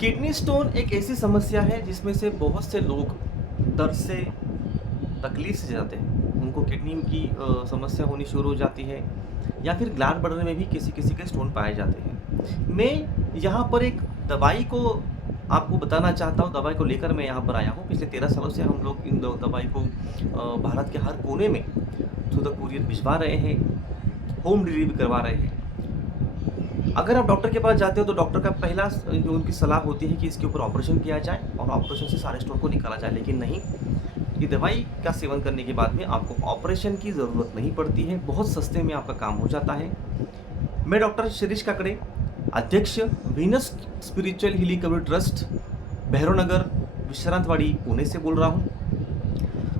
Kidney stone एक ऐसी समस्या है जिसमें से बहुत से लोग दर्द से तकलीफ से जाते हैं। उनको किडनी की समस्या होनी शुरू हो जाती है या फिर ग्लैंड बढ़ने में भी किसी किसी के स्टोन पाए जाते हैं। मैं यहाँ पर एक दवाई को आपको बताना चाहता हूँ। दवाई को लेकर मैं यहाँ पर आया हूँ। पिछले 13 सालों से हम लोग इन दवाई को भारत के हर कोने में थ्रू द कुरियर भिजवा रहे हैं, होम डिलीवरी करवा रहे हैं। अगर आप डॉक्टर के पास जाते हो तो डॉक्टर का पहला जो उनकी सलाह होती है कि इसके ऊपर ऑपरेशन किया जाए और ऑपरेशन से सारे स्टोन को निकाला जाए, लेकिन नहीं, ये दवाई का सेवन करने के बाद में आपको ऑपरेशन की ज़रूरत नहीं पड़ती है। बहुत सस्ते में आपका काम हो जाता है। मैं डॉक्टर शिरीष काकड़े, अध्यक्ष Venus spiritual healing community trust, Bhairav Nagar, Vishrantwadi, Pune से बोल रहा हूँ।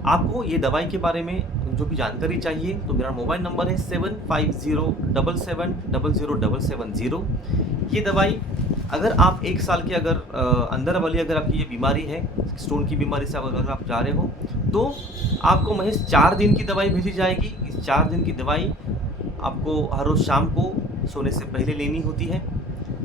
आपको ये दवाई के बारे में जो भी जानकारी चाहिए तो मेरा मोबाइल नंबर है 7507770770। ये दवाई अगर आप 1 साल के अगर अंदर वाली अगर आपकी ये बीमारी है, स्टोन की बीमारी से अगर आप जा रहे हो तो आपको महज 4 दिन की दवाई भेजी जाएगी। इस 4 दिन की दवाई आपको हर रोज़ शाम को सोने से पहले लेनी होती है।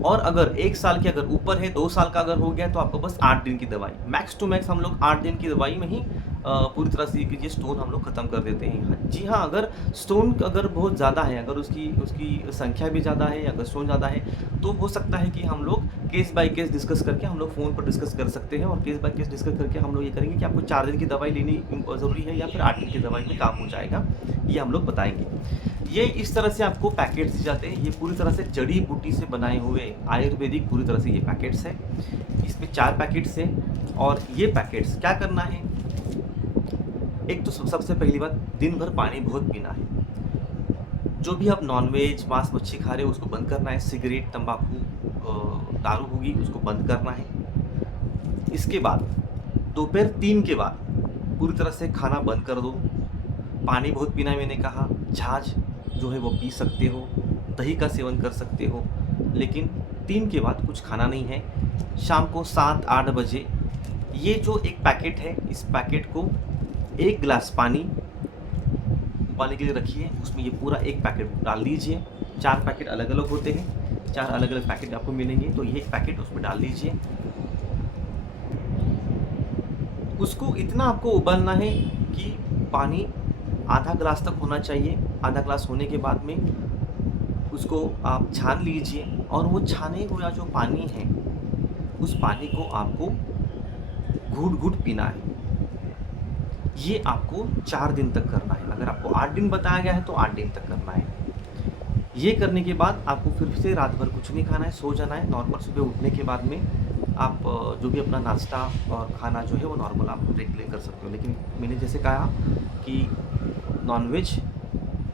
और अगर 1 साल के अगर ऊपर है, 2 साल का अगर हो गया तो आपको बस 8 दिन की दवाई, मैक्स टू मैक्स हम लोग 8 दिन की दवाई में ही पूरी तरह से ये स्टोन हम लोग ख़त्म कर देते हैं। जी हाँ, अगर स्टोन अगर बहुत ज़्यादा है, अगर उसकी संख्या भी ज़्यादा है, अगर स्टोन ज़्यादा है तो हो सकता है कि हम लोग केस बाय केस डिस्कस करके हम लोग फ़ोन पर डिस्कस कर सकते हैं। और केस बाय केस डिस्कस करके हम लोग ये करेंगे कि आपको 4 दिन की दवाई लेनी ज़रूरी है या फिर 8 दिन की दवाई में काम हो जाएगा, ये हम लोग बताएंगे। ये इस तरह से आपको पैकेट्स दी जाते हैं। ये पूरी तरह से जड़ी बूटी से बनाए हुए आयुर्वेदिक पूरी तरह से ये पैकेट्स हैं। इसमें 4 पैकेट्स हैं और ये पैकेट्स क्या करना है, एक तो सबसे पहली बात, दिन भर पानी बहुत पीना है। जो भी आप नॉनवेज, मांस मच्छी खा रहे हो उसको बंद करना है। सिगरेट, तंबाकू, दारू होगी उसको बंद करना है। इसके बाद दोपहर 3 के बाद पूरी तरह से खाना बंद कर दो। पानी बहुत पीना है मैंने कहा। छाछ जो है वो पी सकते हो, दही का सेवन कर सकते हो, लेकिन 3 के बाद कुछ खाना नहीं है। शाम को 7-8 बजे ये जो एक पैकेट है, इस पैकेट को 1 गिलास पानी उबालने के लिए रखिए, उसमें ये पूरा 1 पैकेट डाल दीजिए। 4 पैकेट अलग अलग होते हैं, 4 अलग अलग पैकेट आपको मिलेंगे, तो ये 1 पैकेट उसमें डाल दीजिए। उसको इतना आपको उबालना है कि पानी आधा ग्लास तक होना चाहिए। आधा ग्लास होने के बाद में उसको आप छान लीजिए और वो छाने हुआ जो पानी है उस पानी को आपको घूट घूट पीना है। ये आपको 4 दिन तक करना है। अगर आपको 8 दिन बताया गया है तो 8 दिन तक करना है। ये करने के बाद आपको फिर से रात भर कुछ नहीं खाना है, सो जाना है। नॉर्मल सुबह उठने के बाद में आप जो भी अपना नाश्ता और खाना जो है वो नॉर्मल आप रेगुलर कर सकते हो। लेकिन मैंने जैसे कहा कि नॉनवेज,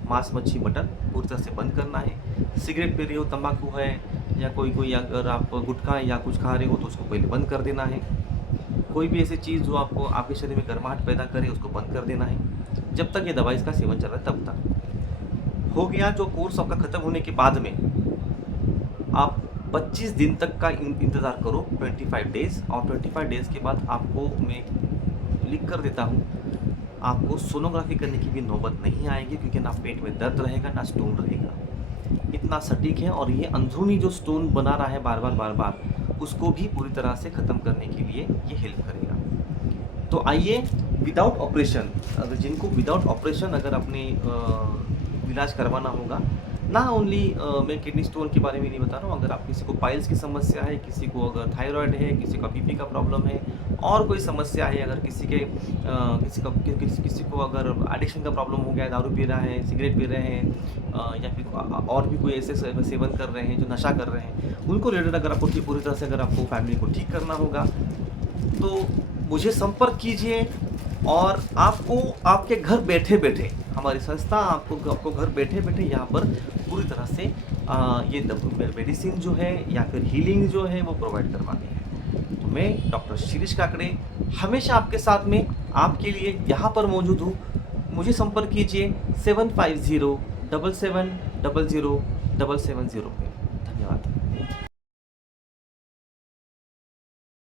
मांस मच्छी मटन पूरी तरह से बंद करना है। सिगरेट पी रहे हो, तंबाकू है या कोई अगर आप गुटखा या कुछ खा रहे हो तो उसको पहले बंद कर देना है। कोई भी ऐसी चीज़ जो आपको आपके शरीर में गर्माहट पैदा करे उसको बंद कर देना है। जब तक ये दवाई इसका सेवन चल रहा है तब तक हो गया। जो कोर्स आपका ख़त्म होने के बाद में आप 25 दिन तक का इंतज़ार करो, 25 डेज़। और 25 डेज़ के बाद आपको मैं लिख कर देता हूँ, आपको सोनोग्राफी करने की भी नौबत नहीं आएगी, क्योंकि ना पेट में दर्द रहेगा ना स्टोन रहेगा। इतना सटीक है। और ये अंदरूनी जो स्टोन बना रहा है बार बार उसको भी पूरी तरह से ख़त्म करने के लिए ये हेल्प करेगा। तो आइए, विदाउट ऑपरेशन, अगर जिनको विदाउट ऑपरेशन अगर अपने इलाज करवाना होगा, ना ओनली मैं किडनी स्टोन के बारे में नहीं बता रहा हूँ। अगर आप किसी को पाइल्स की समस्या है, किसी को अगर थायराइड है, किसी का बीपी का प्रॉब्लम है, और कोई समस्या है, अगर किसी को अगर एडिक्शन का प्रॉब्लम हो गया है, दारू पी रहा है, सिगरेट पी रहे हैं, या फिर और भी कोई ऐसे सेवन कर रहे हैं जो नशा कर रहे हैं, उनको रिलेटेड अगर आपको पूरी तरह से अगर आपको फैमिली को ठीक करना होगा तो मुझे संपर्क कीजिए। और आपको आपके घर बैठे बैठे हमारी संस्था आपको घर बैठे बैठे यहाँ पर पूरी तरह से ये मेडिसिन जो है या फिर हीलिंग जो है वो प्रोवाइड करवानी है। तो मैं डॉक्टर शिरीष काकड़े हमेशा आपके साथ में आपके लिए यहाँ पर मौजूद हूँ। मुझे संपर्क कीजिए 7507700770 पे।